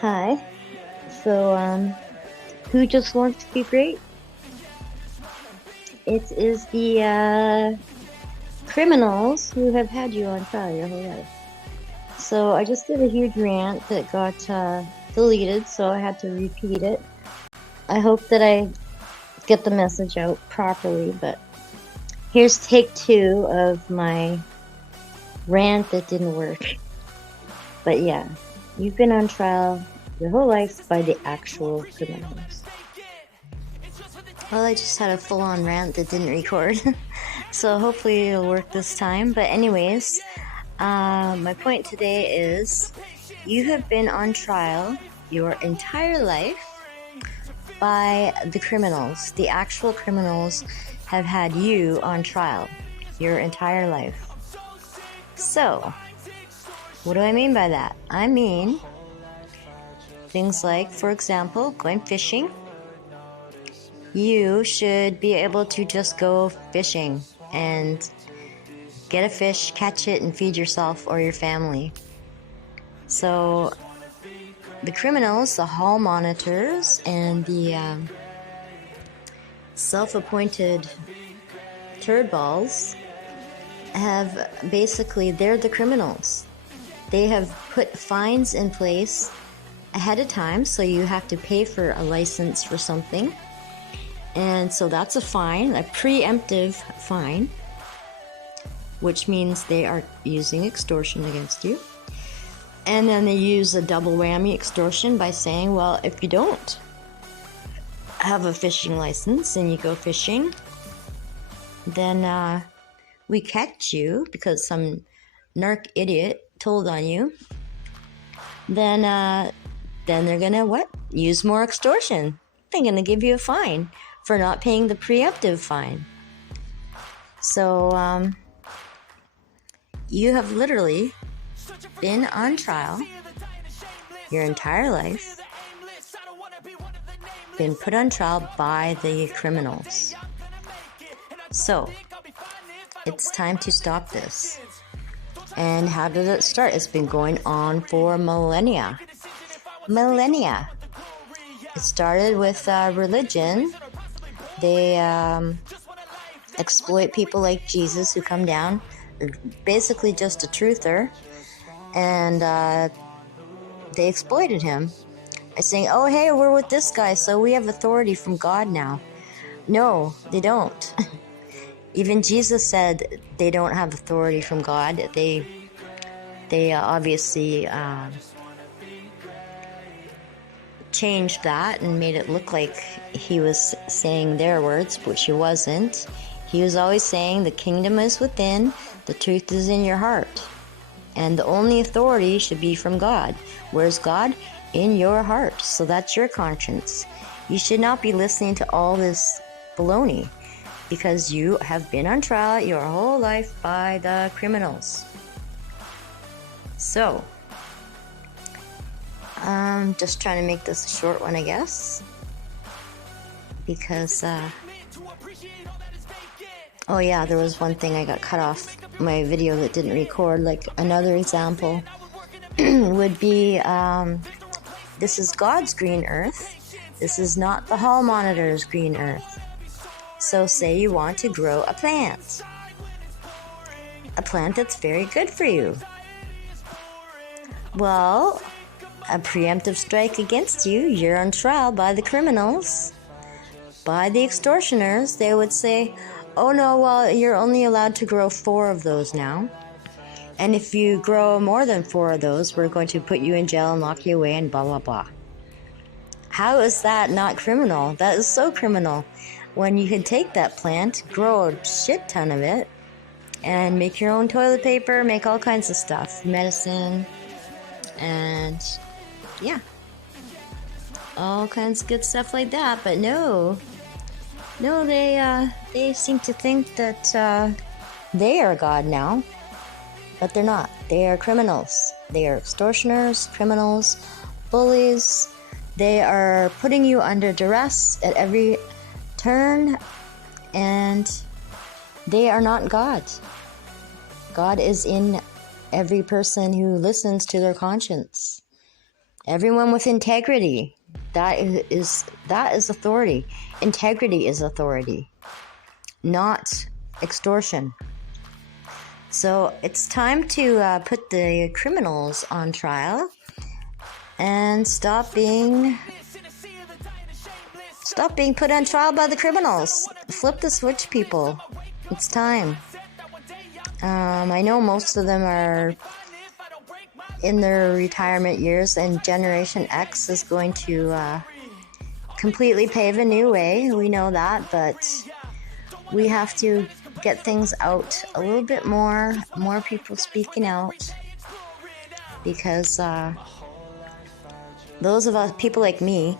Hi. Who just wants to be great? It is the criminals who have had you on trial your whole life. So I just did a huge rant that got deleted, so I had to repeat it. I hope that I get the message out properly, but here's take 2 of my rant that didn't work. But yeah, you've been on trial your whole life by the actual criminals. Well, I just had a full-on rant that didn't record, so hopefully it'll work this time. But anyways, my point today is you have been on trial your entire life by the criminals. The actual criminals have had you on trial your entire life. So, what do I mean by that? I mean things like, for example, going fishing. You should be able to just go fishing and get a fish, catch it, and feed yourself or your family. So the criminals, the hall monitors, and the self-appointed turd balls have basically, they're the criminals. They have put fines in place ahead of time, so you have to pay for a license for something. And so that's a fine, a preemptive fine, which means they are using extortion against you. And then they use a double whammy extortion by saying, well, if you don't have a fishing license and you go fishing, then we catch you because some narc idiot told on you. Then they're gonna what? Use more extortion. They're gonna give you a fine for not paying the preemptive fine. So you have literally been on trial your entire life, been put on trial by the criminals. So it's time to stop this. And how did it start? It's been going on for millennia. It started with religion. They exploit people like Jesus who come down, basically just a truther, and they exploited him by saying, oh, hey, we're with this guy, so we have authority from God now. No, they don't. Even Jesus said they don't have authority from God. They obviously changed that and made it look like he was saying their words, which he wasn't. He was always saying the kingdom is within, the truth is in your heart. And the only authority should be from God. Where's God? In your heart. So that's your conscience. You should not be listening to all this baloney because you have been on trial your whole life by the criminals. So, I'm just trying to make this a short one, I guess. Because, oh yeah, there was one thing I got cut off my video that didn't record. Like another example would be, this is God's green earth. This is not the hall monitor's green earth. So say you want to grow a plant that's very good for you. Well, a preemptive strike against you, you're on trial by the criminals, by the extortioners. They would say, oh no, well, you're only allowed to grow 4 of those now. And if you grow more than 4 of those, we're going to put you in jail and lock you away and blah, blah, blah. How is that not criminal? That is so criminal. When you can take that plant, grow a shit ton of it, and make your own toilet paper, make all kinds of stuff, medicine, and yeah, all kinds of good stuff like that. But no, they seem to think that they are God now, but they're not. They are criminals. They are extortioners, criminals, bullies. They are putting you under duress at every turn, and they are not God. God is in every person who listens to their conscience. Everyone with integrity. That is authority. Integrity is authority, not extortion. So it's time to put the criminals on trial and stop being put on trial by the criminals. Flip the switch, people. It's time. I know most of them are in their retirement years, and Generation X is going to completely pave a new way. We know that, but we have to get things out a little bit more people speaking out, because those of us, people like me,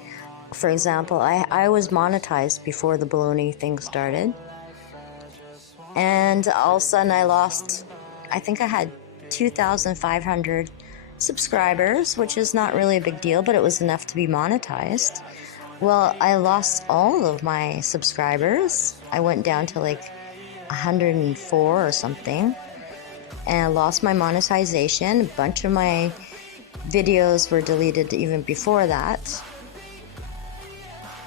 for example, I was monetized before the baloney thing started, and all of a sudden I think I had 2,500 subscribers, which is not really a big deal, but it was enough to be monetized. Well, I lost all of my subscribers. I went down to like 104 or something, and I lost my monetization. A bunch of my videos were deleted even before that.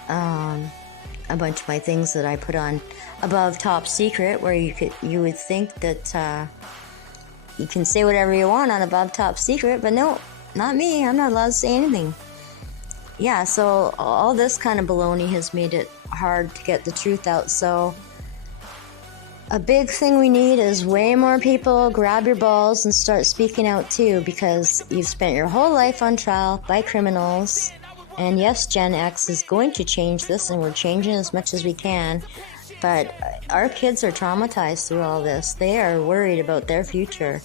A bunch of my things that I put on above top secret, where you would think that you can say whatever you want on above top secret, but no, not me. I'm not allowed to say anything. Yeah, so all this kind of baloney has made it hard to get the truth out. So a big thing we need is way more people grab your balls and start speaking out too, because you've spent your whole life on trial by criminals. And yes, Gen X is going to change this, and we're changing as much as we can. But our kids are traumatized through all this. They are worried about their future.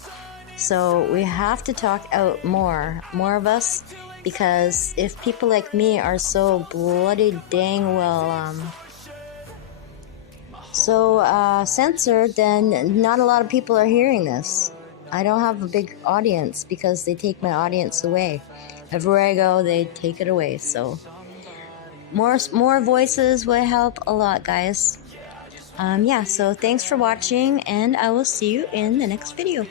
So we have to talk out more of us, because if people like me are so bloody dang well censored, then not a lot of people are hearing this. I don't have a big audience because they take my audience away. Everywhere I go, they take it away. So more voices would help a lot, guys. Yeah, so thanks for watching, and I will see you in the next video.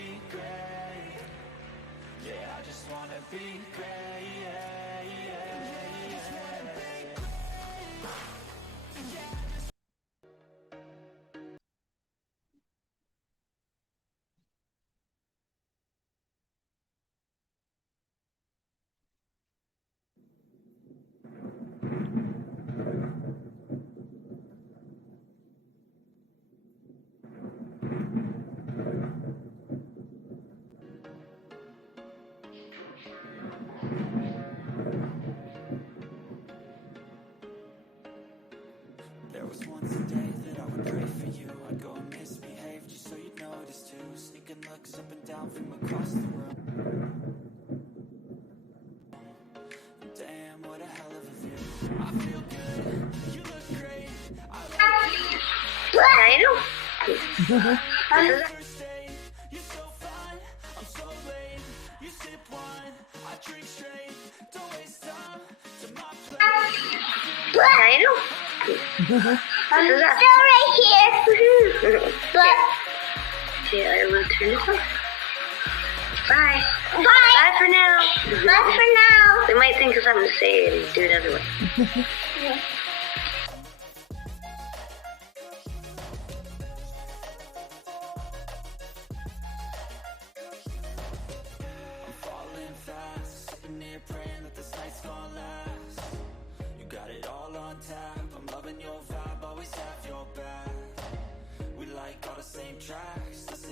There was once a day that I would pray for you. I'd go and misbehave just so you'd notice too. Sneaking looks up and down from across the room. Damn, what a hell of a view. I feel good, you look great. First date, you're so fun, I'm so late. You sip wine, I drink straight. Don't waste time to my place. I'm still right here. But Okay, I will turn this off. Bye. bye. Bye for now. Bye for now. They might think of something to say and do it other way. I'm falling fast, sitting here praying that this night's gonna last. You got it all on tap, I'm loving your vibe, always have your back. We like all the same tracks.